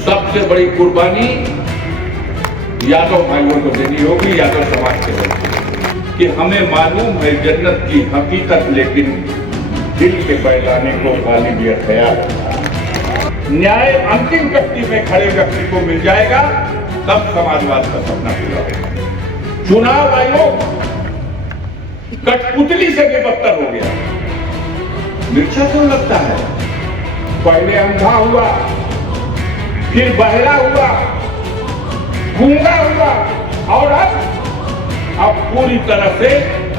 सबसे बड़ी कुर्बानी यादव भाइयों को देनी होगी, यादव समाज के लोग, कि हमें मालूम है जन्नत की हकीकत, लेकिन दिल के पैगाने को गाली दिया ख्याल। न्याय अंतिम व्यक्ति में खड़े व्यक्ति को मिल जाएगा, तब समाजवाद का सपना पूरा होगा। चुनाव आयोग कठपुतली से भी बदतर हो गया। मिर्चा क्यों लगता है? पहले अंधा हुआ, फिर बहरा हुआ, गूंगा हुआ, और अब पूरी तरह से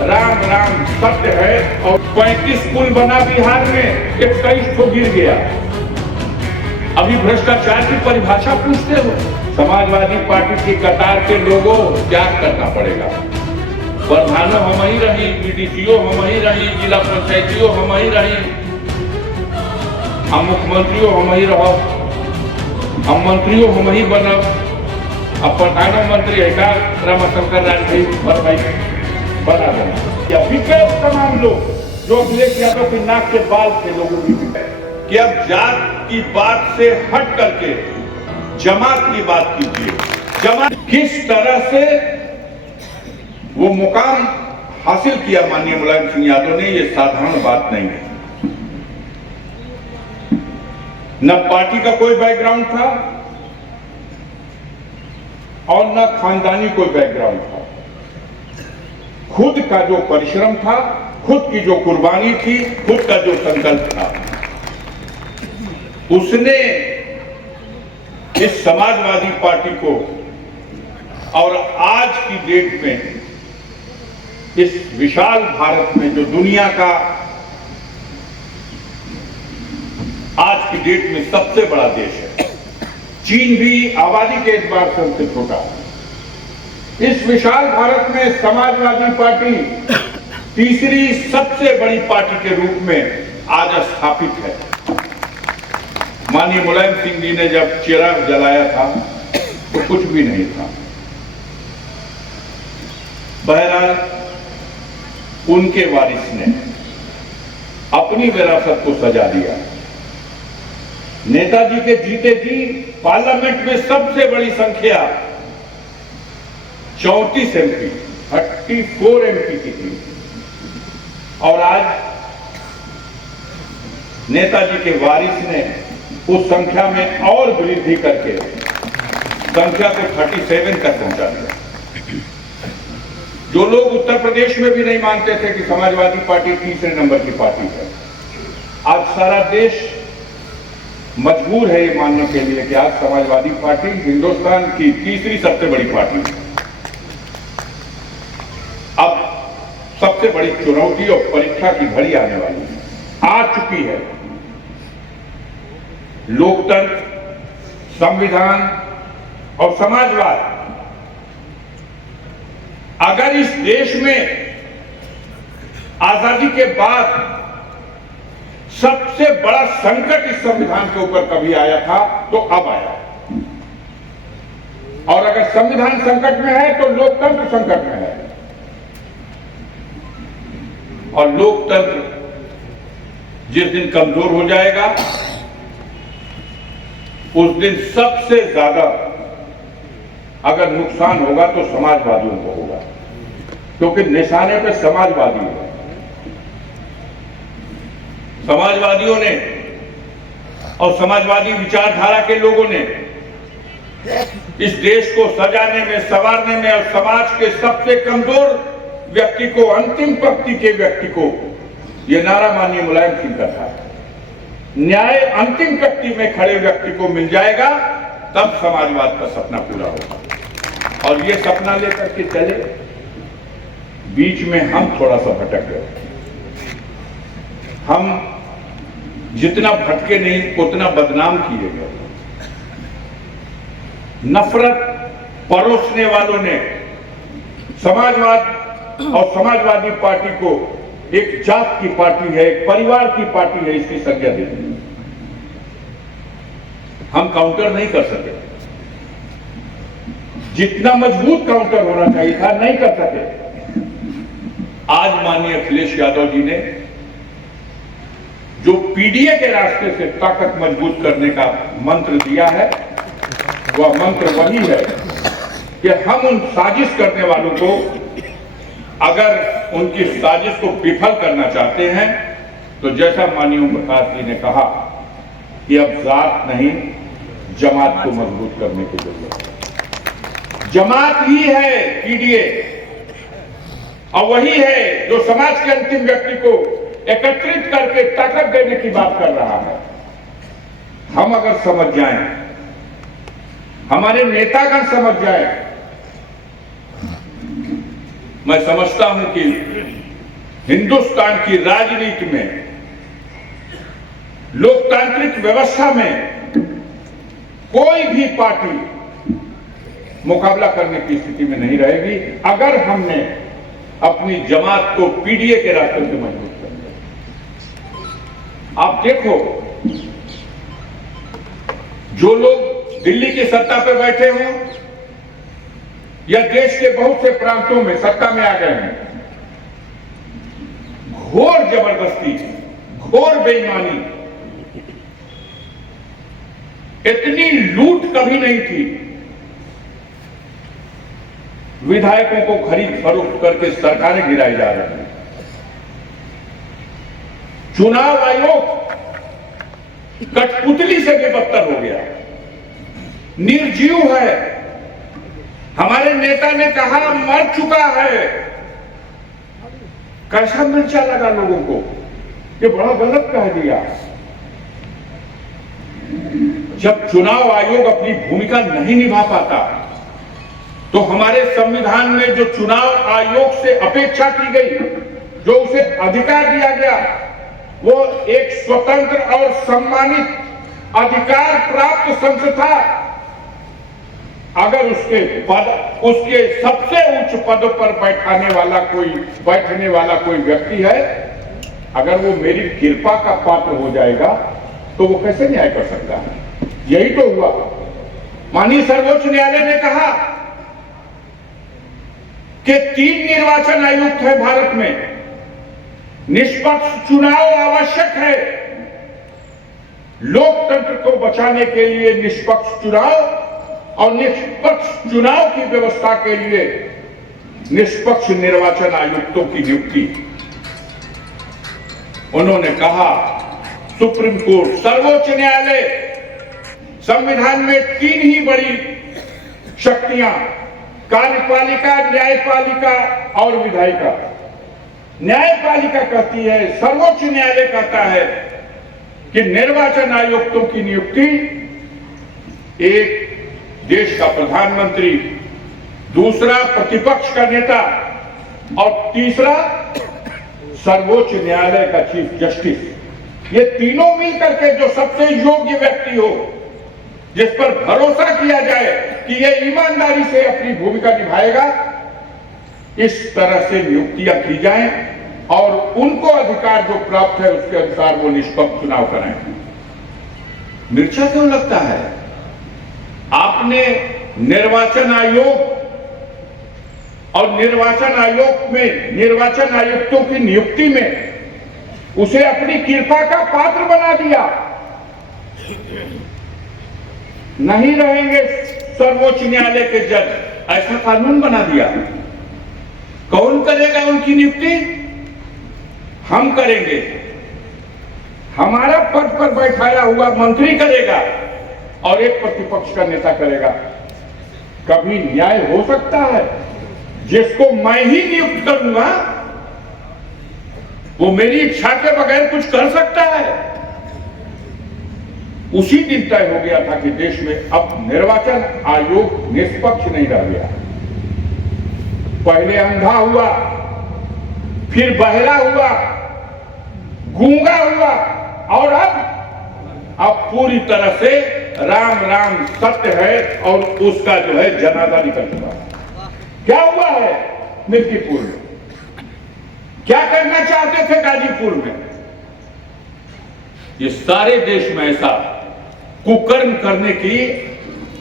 राम राम सत्य है। और 35 पुल बना बिहार में, 21 तो गिर गया। अभी भ्रष्टाचार की परिभाषा पूछते हो? समाजवादी पार्टी की कतार के लोगों त्याग करना पड़ेगा। प्रधानों हम ही रही, बीडीसीओ हम ही रही, जिला पंचायतियों हम ही रही, हम मुख्यमंत्रियों हम ही रहो, हम मंत्रियों हम ही बनब, अब प्रधानमंत्री है रामशंकर राजभाई बना देना। या फिर तमाम लोग जो अखिलेश यादव की नाक के बाल के लोगों की कि अब जात की बात से हट करके जमात की बात कीजिए। जमात किस तरह से वो मुकाम हासिल किया माननीय मुलायम सिंह यादव ने, ये साधारण बात नहीं है। न पार्टी का कोई बैकग्राउंड था और न खानदानी कोई बैकग्राउंड था। खुद का जो परिश्रम था, खुद की जो कुर्बानी थी, खुद का जो संकल्प था, उसने इस समाजवादी पार्टी को और आज की डेट में इस विशाल भारत में जो दुनिया का आज की डेट में सबसे बड़ा देश है, चीन भी आबादी के एतबार से सबसे छोटा है, इस विशाल भारत में समाजवादी पार्टी तीसरी सबसे बड़ी पार्टी के रूप में आज स्थापित है। माननीय मुलायम सिंह जी ने जब चिराग जलाया था तो कुछ भी नहीं था। बहरहाल उनके वारिस ने अपनी विरासत को सजा दिया। नेताजी के जीते जी पार्लियामेंट में सबसे बड़ी संख्या 34 एमपी, 34 एमपी की थी, और आज नेताजी के वारिस ने उस संख्या में और वृद्धि करके संख्या को 37 तक पहुंचा दिया। जो लोग उत्तर प्रदेश में भी नहीं मानते थे कि समाजवादी पार्टी तीसरे नंबर की पार्टी है, आज सारा देश मजबूर है ये मानने के लिए कि आज समाजवादी पार्टी हिंदुस्तान की तीसरी सबसे बड़ी पार्टी है। अब सबसे बड़ी चुनौती और परीक्षा की घड़ी आने वाली है, आ चुकी है। लोकतंत्र, संविधान और समाजवाद अगर इस देश में आजादी के बाद सबसे बड़ा संकट इस संविधान के ऊपर कभी आया था तो अब आया, और अगर संविधान संकट में है तो लोकतंत्र संकट में है। और लोकतंत्र जिस दिन कमजोर हो जाएगा उस दिन सबसे ज्यादा अगर नुकसान होगा तो समाजवादियों को होगा, क्योंकि निशाने पे समाजवादी है। समाजवादियों ने और समाजवादी विचारधारा के लोगों ने इस देश को सजाने में, संवारने में और समाज के सबसे कमजोर व्यक्ति को, अंतिम पंक्ति के व्यक्ति को, यह नारा माननीय मुलायम सिंह का था, न्याय अंतिम व्यक्ति में खड़े व्यक्ति को मिल जाएगा, तब समाजवाद का सपना पूरा होगा। और ये सपना लेकर के चले, बीच में हम थोड़ा सा भटक गए। हम जितना भटके नहीं उतना बदनाम किए गए। नफरत परोसने वालों ने समाजवाद और समाजवादी पार्टी को एक जात की पार्टी है, एक परिवार की पार्टी है, इसकी संज्ञा दे दी। हम काउंटर नहीं कर सके, जितना मजबूत काउंटर होना चाहिए था नहीं कर सके। आज माननीय अखिलेश यादव जी ने जो पीडीए के रास्ते से ताकत मजबूत करने का मंत्र दिया है, वह मंत्र वही है कि हम उन साजिश करने वालों को, अगर उनकी साजिश को विफल करना चाहते हैं, तो जैसा माननीय ओम प्रकाश जी ने कहा कि अब जात नहीं, जमात को मजबूत करने की जरूरत है। जमात ही है पीडीए, और वही है जो समाज के अंतिम व्यक्ति को एकत्रित करके ताकत देने की बात कर रहा है। हम अगर समझ जाएं, हमारे नेतागण समझ जाएं, मैं समझता हूं कि हिंदुस्तान की राजनीति में, लोकतांत्रिक व्यवस्था में कोई भी पार्टी मुकाबला करने की स्थिति में नहीं रहेगी अगर हमने अपनी जमात को पीडीए के रास्ते से मजबूत कर दिया। आप देखो, जो लोग दिल्ली की सत्ता पर बैठे हों या देश के बहुत से प्रांतों में सत्ता में आ गए हैं, घोर जबरदस्ती, घोर बेईमानी, इतनी लूट कभी नहीं थी। विधायकों को खरीद फरोख्त करके सरकारें गिराई जा रही हैं। चुनाव आयोग कठपुतली से भी बदतर हो गया, निर्जीव है। हमारे नेता ने कहा मर चुका है। कैसा मिर्चा लगा लोगों को, ये बड़ा गलत कह दिया। जब चुनाव आयोग अपनी भूमिका नहीं निभा पाता, तो हमारे संविधान में जो चुनाव आयोग से अपेक्षा की गई, जो उसे अधिकार दिया गया, वो एक स्वतंत्र और सम्मानित अधिकार प्राप्त संस्था, अगर उसके सबसे उच्च पद पर बैठने वाला कोई व्यक्ति है, अगर वो मेरी कृपा का पात्र हो जाएगा, तो वो कैसे न्याय कर सकता है? यही तो हुआ। माननीय सर्वोच्च न्यायालय ने कहा कि 3 निर्वाचन आयुक्त है भारत में, निष्पक्ष चुनाव आवश्यक है। लोकतंत्र को बचाने के लिए निष्पक्ष चुनाव और निष्पक्ष चुनाव की व्यवस्था के लिए निष्पक्ष निर्वाचन आयुक्तों की नियुक्ति। उन्होंने कहा, सुप्रीम कोर्ट, सर्वोच्च न्यायालय, संविधान में 3 ही बड़ी शक्तियां, कार्यपालिका, न्यायपालिका और विधायिका। न्यायपालिका कहती है, सर्वोच्च न्यायालय कहता है कि निर्वाचन आयुक्तों की नियुक्ति एक देश का प्रधानमंत्री, दूसरा प्रतिपक्ष का नेता और तीसरा सर्वोच्च न्यायालय का चीफ जस्टिस, ये तीनों मिलकर के जो सबसे योग्य व्यक्ति हो, जिस पर भरोसा किया जाए कि ये ईमानदारी से अपनी भूमिका निभाएगा, इस तरह से नियुक्तियां की जाएं और उनको अधिकार जो प्राप्त है उसके अनुसार वो निष्पक्ष चुनाव कराएं। मिर्चा क्यों लगता है? आपने निर्वाचन आयोग और निर्वाचन आयोग में निर्वाचन आयुक्तों की नियुक्ति में उसे अपनी कृपा का पात्र बना दिया। नहीं रहेंगे सर्वोच्च न्यायालय के जज, ऐसा कानून बना दिया। कौन करेगा उनकी नियुक्ति? हम करेंगे। हमारा पद पर बैठाया हुआ मंत्री करेगा और एक प्रतिपक्ष का नेता करेगा। कभी न्याय हो सकता है? जिसको मैं ही नियुक्त करूंगा वो मेरी इच्छा के बगैर कुछ कर सकता है? उसी दिन तय हो गया था कि देश में अब निर्वाचन आयोग निष्पक्ष नहीं रह गया। पहले अंधा हुआ, फिर बहरा हुआ, गूंगा हुआ और अब पूरी तरह से राम राम सत्य है और उसका जो है जनाजा निकल चुका है। क्या हुआ है मिर्कीपुर में? क्या करना चाहते थे गाजीपुर में? ये सारे देश में ऐसा कुकर्म करने की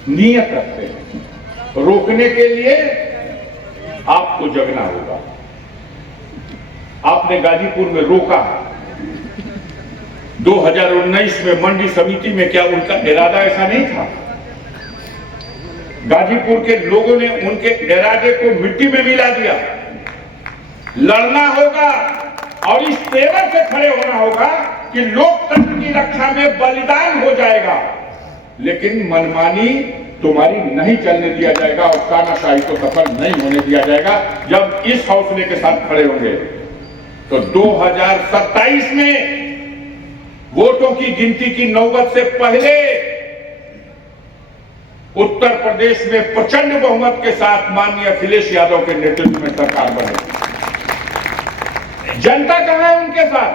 नीयत रखते हैं। रोकने के लिए आपको जगना होगा। आपने गाजीपुर में रोका। 2019 में मंडी समिति में क्या उनका इरादा ऐसा नहीं था? गाजीपुर के लोगों ने उनके इरादे को मिट्टी में मिला दिया। लड़ना होगा और इस तेवर से खड़े होना होगा कि लोकतंत्र की रक्षा में बलिदान हो जाएगा, लेकिन मनमानी तुम्हारी नहीं चलने दिया जाएगा और तानाशाही को सफल नहीं होने दिया जाएगा। जब इस हौसले के साथ खड़े होंगे तो 2027 में वोटों की गिनती की नौबत से पहले उत्तर प्रदेश में प्रचंड बहुमत के साथ माननीय अखिलेश यादव के नेतृत्व में सरकार बनेगी। जनता कहां है उनके साथ?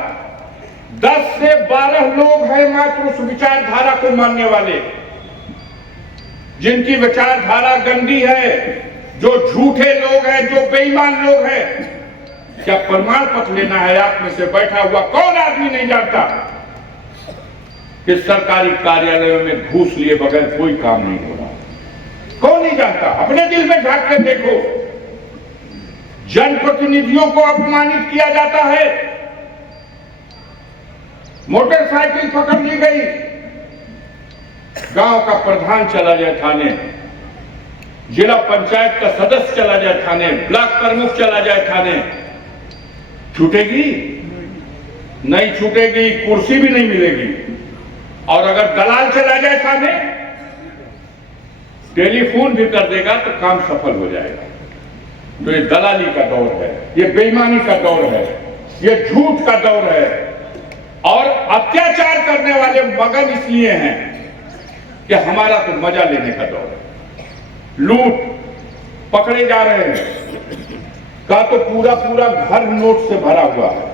10 से 12 लोग हैं मात्र उस विचारधारा को मानने वाले, जिनकी विचारधारा गंदी है, जो झूठे लोग हैं, जो बेईमान लोग हैं। क्या प्रमाण पत्र लेना है? आप में से बैठा हुआ कौन आदमी नहीं जानता कि सरकारी कार्यालयों में घूस लिए बगैर कोई काम नहीं हो रहा? कौन नहीं जानता? अपने दिल में झांक कर देखो। जनप्रतिनिधियों को अपमानित किया जाता है, मोटरसाइकिल पकड़ ली गई, गांव का प्रधान चला जाए थाने, जिला पंचायत का सदस्य चला जाए थाने, ब्लॉक प्रमुख चला जाए थाने, छूटेगी? नहीं छूटेगी, कुर्सी भी नहीं मिलेगी। और अगर दलाल चला जाए थाने, टेलीफोन भी कर देगा तो काम सफल हो जाएगा। तो ये दलाली का दौर है, ये बेईमानी का दौर है, ये झूठ का दौर है। और अत्याचार करने वाले मगन इसलिए हैं कि हमारा तो मजा लेने का दौर है। लूट, पकड़े जा रहे हैं का तो पूरा पूरा घर नोट से भरा हुआ है।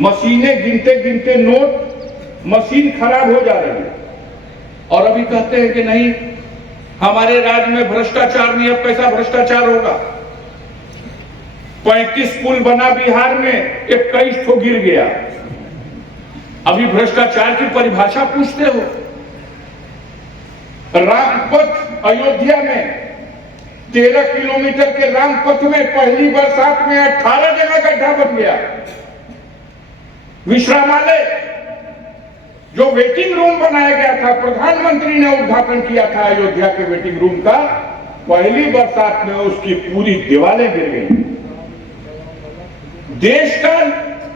मशीनें गिनते गिनते नोट, मशीन खराब हो जा रही है और अभी कहते हैं कि नहीं, हमारे राज्य में भ्रष्टाचार नहीं। अब कैसा भ्रष्टाचार होगा? 35 पुल बना बिहार में, 21 ठो गिर गया। अभी भ्रष्टाचार की परिभाषा पूछते हो? रामपथ अयोध्या में 13 किलोमीटर के रामपथ में पहली बरसात में 18 जगह गड्ढा बन गया। विश्रामालय जो वेटिंग रूम बनाया गया था, प्रधानमंत्री ने उद्घाटन किया था अयोध्या के वेटिंग रूम का, पहली बरसात में उसकी पूरी दीवारें गिर गई। देश का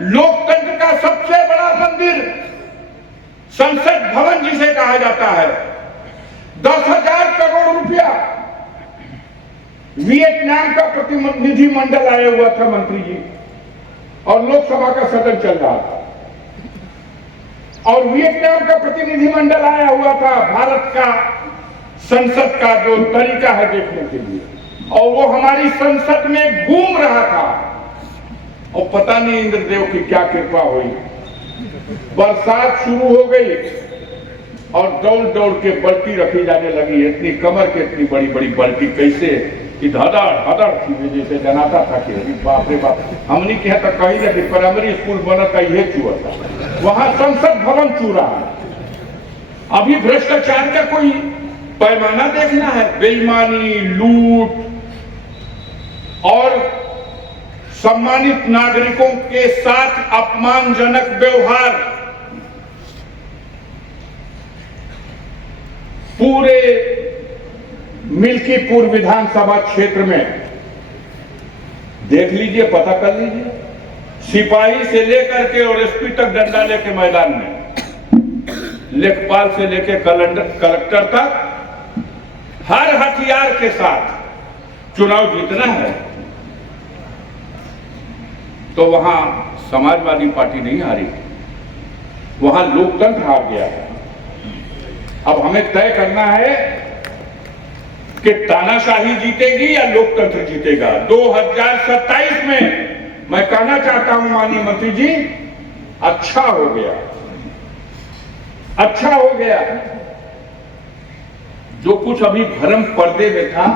लोकतंत्र का सबसे बड़ा मंदिर संसद भवन जिसे कहा जाता है, 10,000 करोड़ रुपया वियतनाम का प्रतिनिधि मंडल आया हुआ था मंत्री जी, और लोकसभा का सदन चल रहा था, और वियतनाम का प्रतिनिधि मंडल आया हुआ था भारत का संसद का जो तरीका है देखने के लिए, और वो हमारी संसद में घूम रहा था। और पता नहीं इंद्रदेव की क्या कृपा हुई, बरसात शुरू हो गई और दौड़ दौड़ के बल्टी रखी जाने लगी। इतनी कमर के इतनी बड़ी बड़ी बल्टी, कैसे धड़ाधड़ थी, जैसे जनाता था कि बाप रे बाप। हमने कहा तो कहीं नहीं, प्राइमरी स्कूल बना था, ये चूहा था, वहां संसद भवन चू रहा है। अभी भ्रष्टाचार का कोई पैमाना देखना है? बेईमानी, लूट और सम्मानित नागरिकों के साथ अपमानजनक व्यवहार पूरे मिल्कीपुर विधानसभा क्षेत्र में देख लीजिए, पता कर लीजिए। सिपाही से लेकर के और एसपी तक डंडा लेके मैदान में, लेखपाल से लेके कलेक्टर तक हर हथियार के साथ चुनाव जीतना है। तो वहां समाजवादी पार्टी नहीं हारी, वहां लोकतंत्र हार गया है। अब हमें तय करना है कि तानाशाही जीतेगी या लोकतंत्र जीतेगा। 2027 में मैं कहना चाहता हूं माननीय मंत्री जी, अच्छा हो गया, अच्छा हो गया। जो कुछ अभी भ्रम पर्दे में था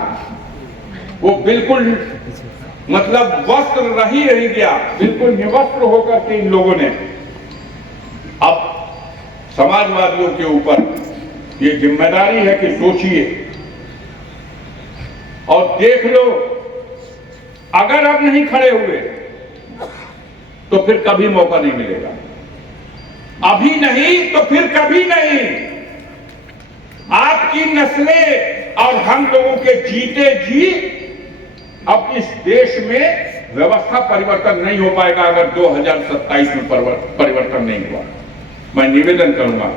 वो बिल्कुल मतलब वस्त्र रही गया, बिल्कुल निवस्त्र होकर के इन लोगों ने अब समाजवादियों के ऊपर ये जिम्मेदारी है कि सोचिए और देख लो। अगर अब नहीं खड़े हुए तो फिर कभी मौका नहीं मिलेगा, अभी नहीं तो फिर कभी नहीं। आप आपकी नस्लें और हम लोगों के जीते जी अब इस देश में व्यवस्था परिवर्तन नहीं हो पाएगा अगर 2027 में परिवर्तन नहीं हुआ। मैं निवेदन करूंगा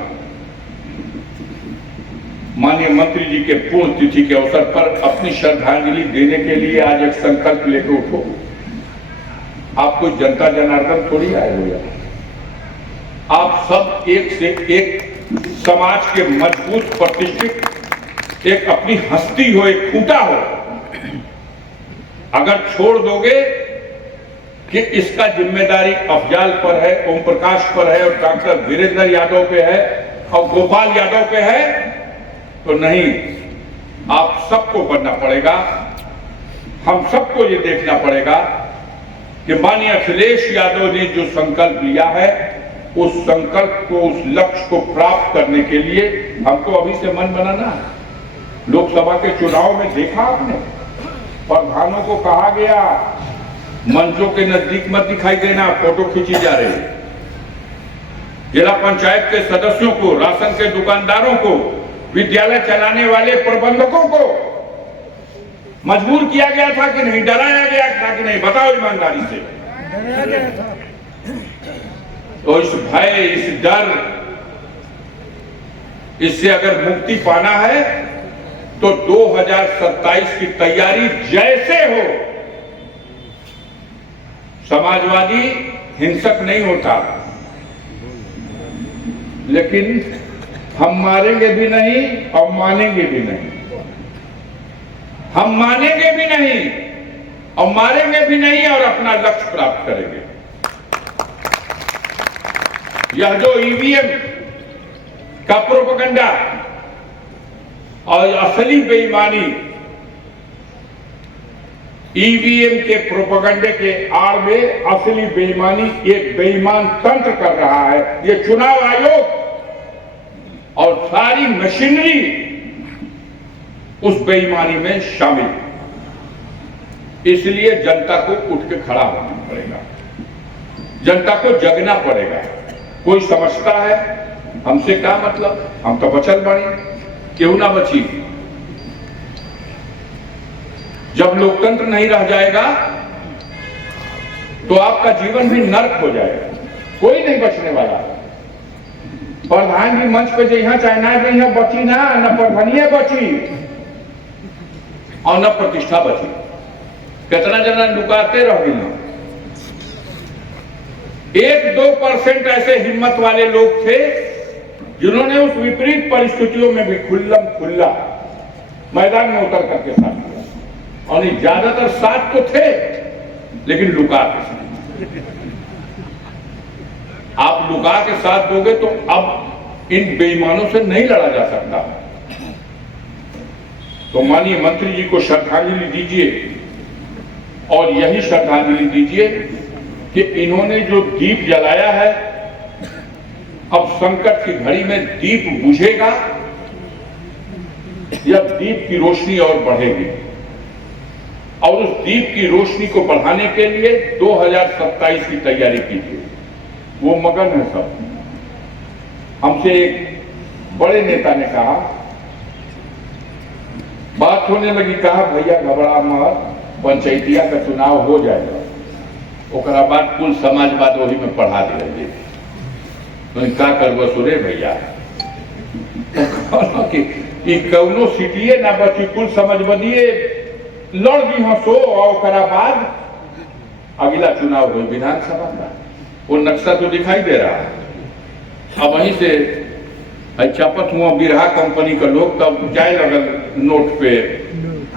माननीय मंत्री जी के पूर्ण तिथि के अवसर पर अपनी श्रद्धांजलि देने के लिए आज एक संकल्प लेकर उठो। आप कोई जनता जनार्दन थोड़ी आए हो यार, आप सब एक से एक समाज के मजबूत प्रतिष्ठित एक अपनी हस्ती हो, एक खूंटा हो। अगर छोड़ दोगे कि इसका जिम्मेदारी अफजाल पर है, ओम प्रकाश पर है और डॉक्टर वीरेंद्र यादव पे है और गोपाल यादव पे है, तो नहीं, आप सबको बनना पड़ेगा। हम सबको ये देखना पड़ेगा कि माननीय अखिलेश यादव ने जो संकल्प लिया है उस संकल्प को, उस लक्ष्य को प्राप्त करने के लिए हमको अभी से मन बनाना है। लोकसभा के चुनाव में देखा आपने, प्रधानों को कहा गया मंचों के नजदीक मत दिखाई देना, फोटो खींची जा रही है। जिला पंचायत के सदस्यों को, राशन के दुकानदारों को, विद्यालय चलाने वाले प्रबंधकों को मजबूर किया गया था कि नहीं, डराया गया था कि नहीं? बताओ ईमानदारी से। डराया गया था। तो इस भय, इस डर, इससे अगर मुक्ति पाना है तो 2027 की तैयारी जैसे हो। समाजवादी हिंसक नहीं होता, लेकिन हम मारेंगे भी नहीं और मानेंगे भी नहीं। हम मानेंगे भी नहीं और मारेंगे भी नहीं और अपना लक्ष्य प्राप्त करेंगे। यह जो ईवीएम का प्रोपेगेंडा और असली बेईमानी, ईवीएम के प्रोपेगेंडे के आड़ में असली बेईमानी एक बेईमान तंत्र कर रहा है। ये चुनाव आयोग और सारी मशीनरी उस बेईमानी में शामिल। इसलिए जनता को उठ के खड़ा होना पड़ेगा, जनता को जगना पड़ेगा। कोई समझता है हमसे क्या मतलब, हम तो बचल बड़ी, क्यों ना बची। जब लोकतंत्र नहीं रह जाएगा तो आपका जीवन भी नर्क हो जाएगा, कोई नहीं बचने वाला। प्रधान जी मंच पे जहाँ चाहना है बची ना, न प्रधानिया बची और न प्रतिष्ठा बची। कितना जना लुकाते रह गए। 1-2% ऐसे हिम्मत वाले लोग थे जिन्होंने उस विपरीत परिस्थितियों में भी खुल्लम खुल्ला मैदान में उतर करके साथ दिया। और ज्यादातर साथ तो थे लेकिन लुका के साथ। आप लुका के साथ दोगे तो अब इन बेईमानों से नहीं लड़ा जा सकता। तो माननीय मंत्री जी को श्रद्धांजलि दीजिए और यही श्रद्धांजलि दीजिए कि इन्होंने जो दीप जलाया है, अब संकट की घड़ी में दीप बुझेगा या दीप की रोशनी और बढ़ेगी। और उस दीप की रोशनी को बढ़ाने के लिए 2027 की तैयारी कीजिए। वो मगन है सब। हमसे एक बड़े नेता ने कहा, बात होने लगी, कहा भैया घबरा मत, पंचायतिया का चुनाव हो जाएगा। ओकरा बाद कुल समाजवाद वही में पढ़ा दिए। तो क्या करबो सुरे भैया कि कौनो सीटिए ना बची, कुल समझबदिए लड़ दी हंसो और बाद अगला चुनाव हो विधानसभा का। वो नक्शा तो दिखाई दे रहा है। अब वहीं से चपत हुआ बिरहा कंपनी का लोग तब जाए लगल नोट पे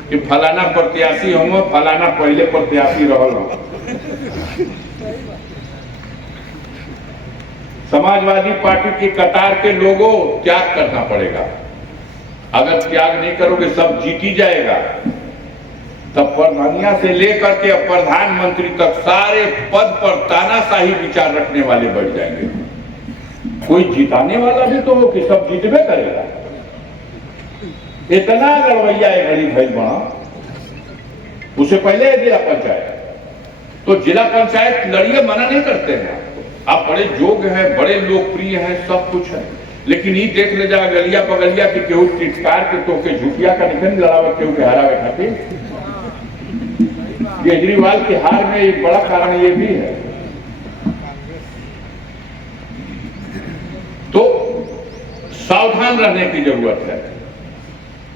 कि फलाना प्रत्याशी हम, फलाना पहले प्रत्याशी रहल हम। समाजवादी पार्टी की कतार के लोगों त्याग करना पड़ेगा। अगर त्याग नहीं करोगे सब जीत ही जाएगा। तब प्रधानिया से लेकर के प्रधानमंत्री तक सारे पद पर तानाशाही विचार रखने वाले बढ़ जाएंगे। कोई जिताने वाला भी तो हो कि सब जीतबे करेगा। इतना लड़वैया है घड़ी भाई बड़ा। उसे पहले जिला पंचायत, तो जिला पंचायत लड़िए मना नहीं करते हैं। आप बड़े योग्य हैं, बड़े लोकप्रिय हैं, सब कुछ है, लेकिन ये देख ले जा गलिया पगलिया कि केहू टिटकार के तो के झुकिया का निकल लड़ावे केहू के हरावे खातिर। केजरीवाल के हार में एक बड़ा कारण ये भी है। तो सावधान रहने की जरूरत है।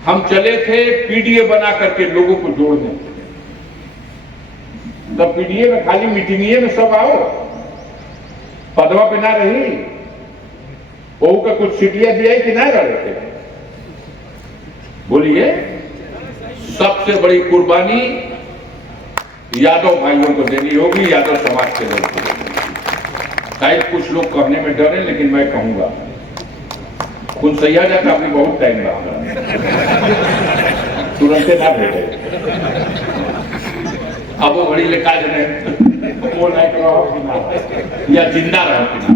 हम चले थे पीडीए बना करके लोगों को जोड़ने, तब पीडीए में खाली मीटिंग में सब आओ, पदवा पे ना रही वो का कुछ सीटियां दिया कि ना रहे थे। बोलिए, सबसे बड़ी कुर्बानी यादव भाइयों को देनी होगी, यादव समाज के लोगों को। शायद कुछ लोग कहने में डरे, लेकिन मैं कहूंगा कुछ सही आ जाता अभी बहुत टाइम लगा, तुरंत ना भेटे। अब वो घड़ी लेका जने वो नहीं करो या जिंदा रहो कि ना,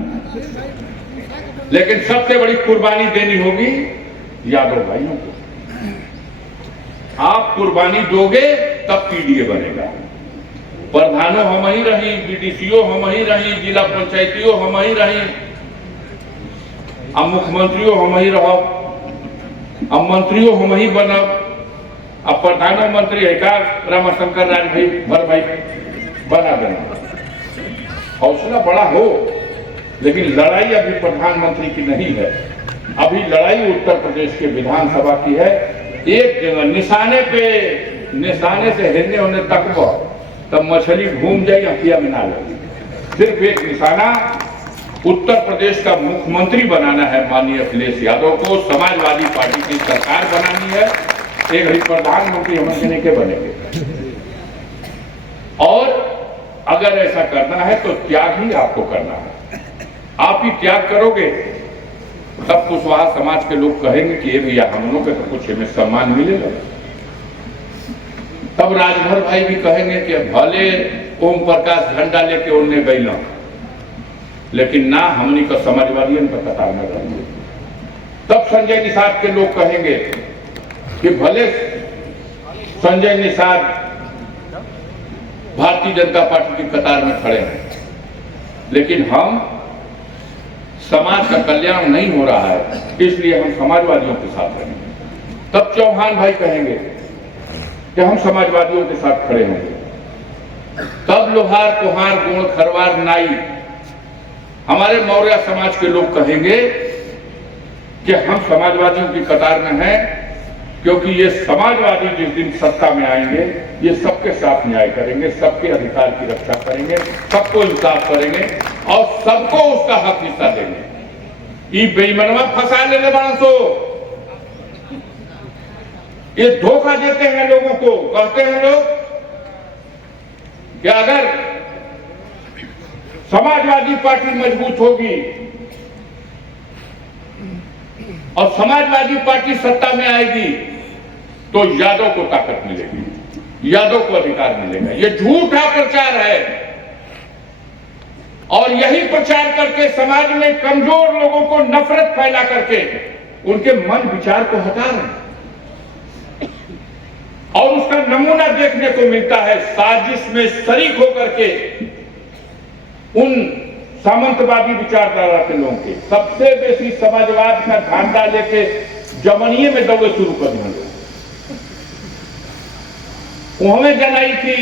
लेकिन सबसे बड़ी कुर्बानी देनी होगी यादव भाइयों को। आप कुर्बानी दोगे तब पीडीए बनेगा। प्रधानों हम ही रही, बीडीसीओ हम ही रही, जिला पंचायतियों हम ही रही, अब मुख्यमंत्रियों हम ही रहो, अब मंत्रियों हम ही बनब, अब प्रधानमंत्री है का रामशंकर राज भाई भर भाई बना देना। हौसला बड़ा हो, लेकिन लड़ाई अभी प्रधानमंत्री की नहीं है। अभी लड़ाई उत्तर प्रदेश के विधानसभा की है। एक जगह निशाने से हिलने होने तक तब मछली घूम जाए, अखिया में ना लगे। सिर्फ एक निशाना, उत्तर प्रदेश का मुख्यमंत्री बनाना है माननीय अखिलेश यादव को, समाजवादी पार्टी की सरकार बनानी है, एक ही प्रधानमंत्री हम देने के बनेंगे। और अगर ऐसा करना है तो त्याग ही आपको करना है। आप ही त्याग करोगे तब कुशवाहा समाज के लोग कहेंगे कि ये भैया हम लोग के तो कुछ हमें सम्मान मिलेगा। तब राजभर भाई भी कहेंगे कि भले ओम प्रकाश झंडा लेके उड़ने गई, लेकिन ना हमनी को समाजवादियों का कतार में रहेंगे। तब संजय निषाद के लोग कहेंगे कि भले संजय निषाद भारतीय जनता पार्टी की कतार में खड़े हैं, लेकिन हम समाज का कल्याण नहीं हो रहा है, इसलिए हम समाजवादियों के साथ रहेंगे। तब चौहान भाई कहेंगे कि हम समाजवादियों के साथ खड़े होंगे। तब लोहार कुहार गुण खरवार नाई हमारे मौर्य समाज के लोग कहेंगे कि हम समाजवादियों की कतार में हैं, क्योंकि ये समाजवादी जिस दिन सत्ता में आएंगे ये सबके साथ न्याय करेंगे, सबके अधिकार की रक्षा करेंगे, सबको इंसाफ करेंगे और सबको उसका हक हिस्सा देंगे। ये बेईमानवा फंसा लेने वाला सो ये धोखा देते हैं लोगों को। कहते हैं लोग कि अगर समाजवादी पार्टी मजबूत होगी और समाजवादी पार्टी सत्ता में आएगी तो यादव को ताकत मिलेगी, यादव को अधिकार मिलेगा। ये झूठा प्रचार है और यही प्रचार करके समाज में कमजोर लोगों को नफरत फैला करके उनके मन विचार को हटा रहे हैं। और उसका नमूना देखने को मिलता है साजिश में शरीक होकर के उन सामंतवादी विचारधारा के लोगों के। सबसे बेसी समाजवाद का झंडा लेके जमनिये में दौड़े शुरू कर दिए लोग। हमें जनाई कि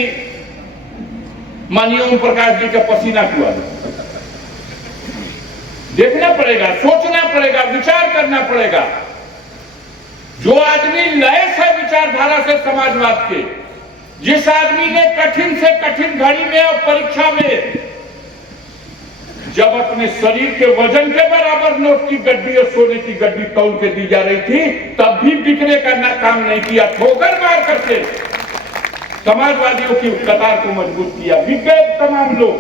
माननीय ओम प्रकाश जी का पसीना हुआ। देखना पड़ेगा, सोचना पड़ेगा, विचार करना पड़ेगा। जो आदमी लैस है विचारधारा से समाजवाद के, जिस आदमी ने कठिन से कठिन घड़ी में और परीक्षा में जब अपने शरीर के वजन के बराबर नोट की गड्डी और सोने की गड्डी तौल के दी जा रही थी, तब भी बिकने का काम नहीं किया, ठोकर मार करके समाजवादियों की कतार को मजबूत किया। बिक गए तमाम लोग,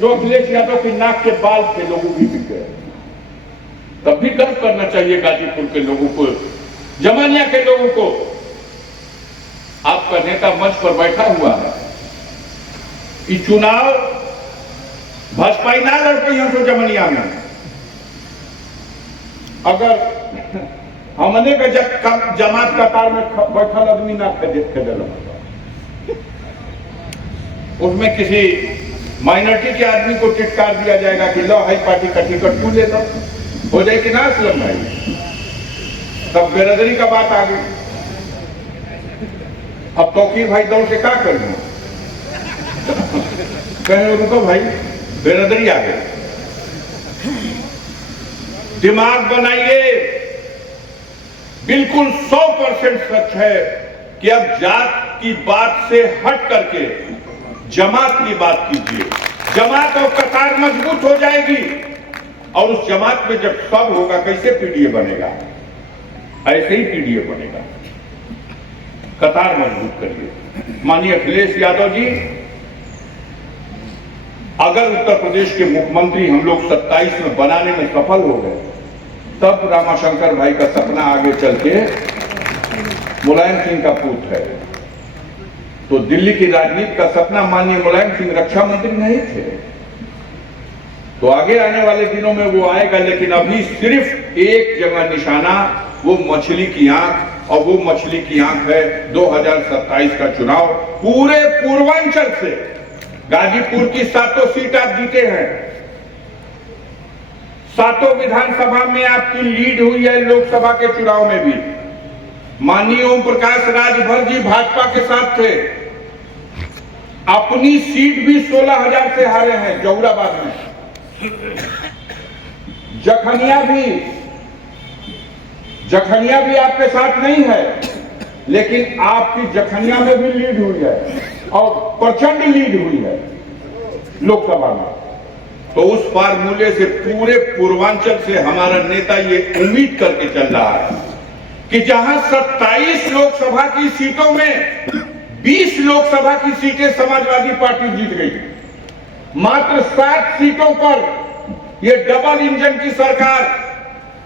जो अखिलेश यादव की नाक के बाल के लोगों भी बिक गए। तब भी गर्व करना चाहिए गाजीपुर के लोगों को, जमानिया के लोगों को। आपका नेता मंच पर बैठा हुआ है। ये चुनाव भाजपा ना लड़ पाई हम तो जमनिया में। अगर हमने का जमात कतार में बैठा आदमी ना खेदल, उसमें किसी माइनॉरिटी के आदमी को टिटकार दिया जाएगा कि लो हाई पार्टी का टिकट तू ले लो, हो जाए कि ना असलम भाई? तब बेरादरी का बात आ गई। अब तौकीर भाई दौड़ के क्या करना, कहने रुको भाई बेरादरी आ गई। दिमाग बनाइए, बिल्कुल 100% सच है कि अब जात की बात से हट करके जमात की बात कीजिए। जमात और कतार मजबूत हो जाएगी, और उस जमात में जब सब होगा कैसे पीडीए बनेगा? ऐसे ही पीडीए बनेगा। कतार मजबूत करिए। माननीय अखिलेश यादव जी, अगर उत्तर प्रदेश के मुख्यमंत्री हम लोग 27 में बनाने में सफल हो गए, तब रामाशंकर भाई का सपना आगे चल के मुलायम सिंह का पूत है। तो दिल्ली की राजनीति का सपना माननीय मुलायम सिंह रक्षा मंत्री नहीं थे, तो आगे आने वाले दिनों में वो आएगा। लेकिन अभी सिर्फ एक जगह निशाना, वो मछली की आंख, और वो मछली की आंख है 2027 का चुनाव। पूरे पूर्वांचल से गाजीपुर की 7 सीट आप जीते हैं, 7 विधानसभा में आपकी लीड हुई है। लोकसभा के चुनाव में भी माननीय ओम प्रकाश राजभर जी भाजपा के साथ थे, अपनी सीट भी 16,000 से हारे हैं जौहराबाद में। जखनिया भी आपके साथ नहीं है, लेकिन आपकी जखनिया में भी लीड हुई है, और प्रचंड लीड हुई है लोकसभा में। तो उस फार्मूले से पूरे पूर्वांचल से हमारा नेता ये उम्मीद करके चल रहा है कि जहां 27 लोकसभा की सीटों में 20 लोकसभा की सीटें समाजवादी पार्टी जीत गई, मात्र 7 सीटों पर ये डबल इंजन की सरकार,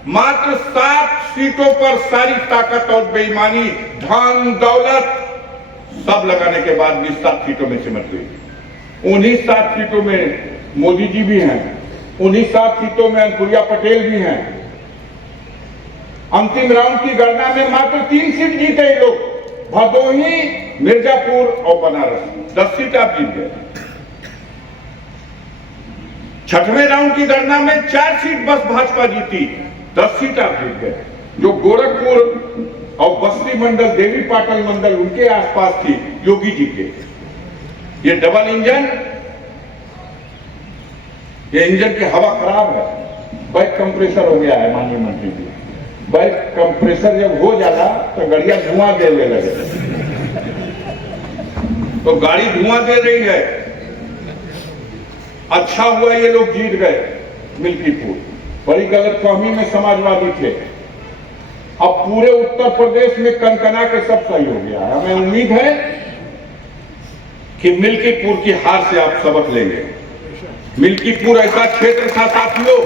मात्र 7 सीटों पर सारी ताकत और बेईमानी, धन दौलत सब लगाने के बाद भी 7 सीटों में सिमट गई। उन्हीं 7 सीटों में मोदी जी भी हैं, उन्हीं 7 सीटों में अनुप्रिया पटेल भी हैं। अंतिम राउंड की गणना में मात्र 3 सीट जीते ये लोग, भदोही, मिर्जापुर और बनारस। 10 सीट आप जीत गए। 6वें राउंड की गणना में 4 सीट बस भाजपा जीती, 10 सीट आप जीत गए। जो गोरखपुर और बस्ती मंडल, देवी पाटन मंडल उनके आसपास थी, योगी जी के। ये डबल इंजन, ये इंजन की हवा खराब है, बैक कंप्रेसर हो गया है माननीय मंत्री जी। बैक कंप्रेसर जब हो जाला तो गाड़ियां धुआं देने लगे, तो गाड़ी धुआं दे रही है। अच्छा हुआ ये लोग जीत गए मिल्कीपुर, बड़ी गलतफहमी में समाजवादी थे। अब पूरे उत्तर प्रदेश में कनकना के सब सही हो गया है। हमें उम्मीद है कि मिल्कीपुर की हार से आप सबक लेंगे। मिल्कीपुर ऐसा क्षेत्र था साथियों,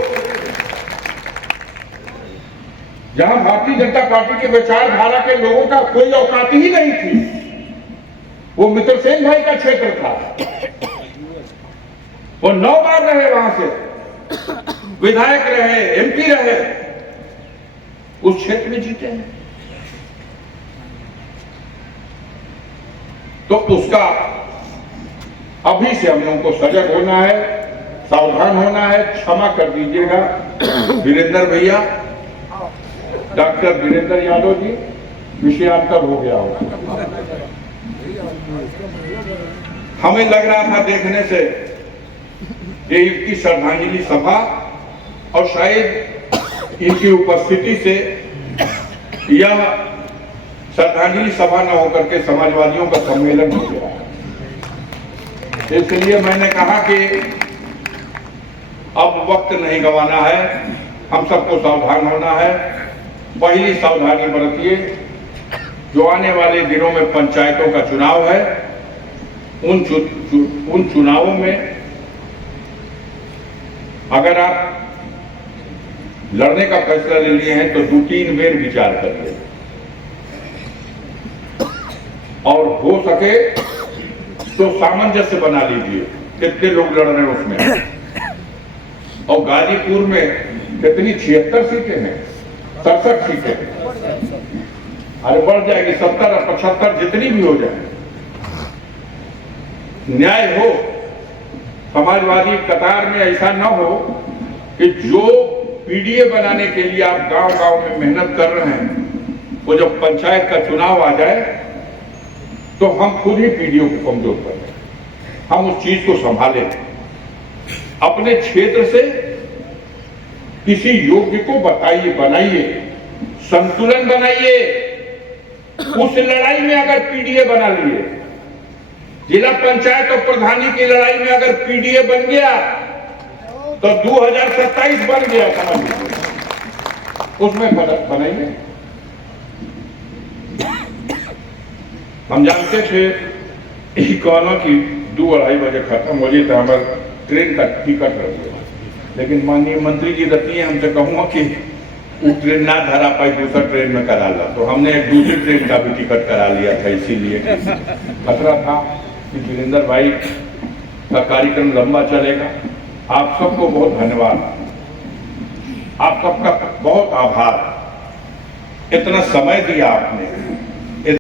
जहां भारतीय जनता पार्टी के विचारधारा के लोगों का कोई औकात ही नहीं थी। वो मित्रसेन भाई का क्षेत्र था, वो 9 बार रहे, वहां से विधायक रहे, एमपी रहे, उस क्षेत्र में जीते हैं। तो उसका अभी से हम लोगों को सजग होना है, सावधान होना है। क्षमा कर दीजिएगा वीरेंद्र भैया, डॉक्टर वीरेंद्र यादव जी, विषयांतर हो गया होगा। हमें लग रहा था देखने से ये इनकी श्रद्धांजलि सभा, और शायद इनकी उपस्थिति से यह श्रद्धांजलि सभा न होकर के समाजवादियों का सम्मेलन हो गया। इसलिए मैंने कहा कि अब वक्त नहीं गंवाना है, हम सबको सावधान होना है। पहली सावधानी बरतिए, जो आने वाले दिनों में पंचायतों का चुनाव है, उन चुनावों में अगर आप लड़ने का फैसला ले लिए हैं तो 2-3 बेर विचार करिए, और हो सके तो सामंजस्य बना लीजिए कितने लोग लड़ रहे हैं उसमें। और गाजीपुर में कितनी 76 सीटें हैं, 67 सीटें, अरे बढ़ जाएगी 70 और 75, जितनी भी हो जाए, न्याय हो। समाजवादी कतार में ऐसा न हो कि जो पीडीए बनाने के लिए आप गांव-गांव में मेहनत कर रहे हैं, वो जब पंचायत का चुनाव आ जाए तो हम खुद ही पीडीओ को कमजोर कर दें। हम उस चीज को संभालें, अपने क्षेत्र से किसी योग्य को बताइए, बनाइए, संतुलन बनाइए। उस लड़ाई में अगर पीडीए बना लिए, जिला पंचायत और प्रधानी की लड़ाई में अगर पीडीए बन गया तो 2027 बन गया, समझ लीजिए, उसमें बनाइए। हम जानते थे कहना कि 2-2:30 बजे खत्म हो जाए तो हमारे ट्रेन का टिकट रह गया, लेकिन माननीय मंत्री जी रहती है, हमसे कहूँगा कि वो ट्रेन ना धरा पाई, दूसरा ट्रेन में करा ला, तो हमने एक दूसरी ट्रेन का भी टिकट करा लिया था, इसीलिए खतरा था कि वीरेंद्र भाई का कार्यक्रम लंबा चलेगा। आप सबको बहुत धन्यवाद, आप सबका बहुत आभार, इतना समय दिया आपने।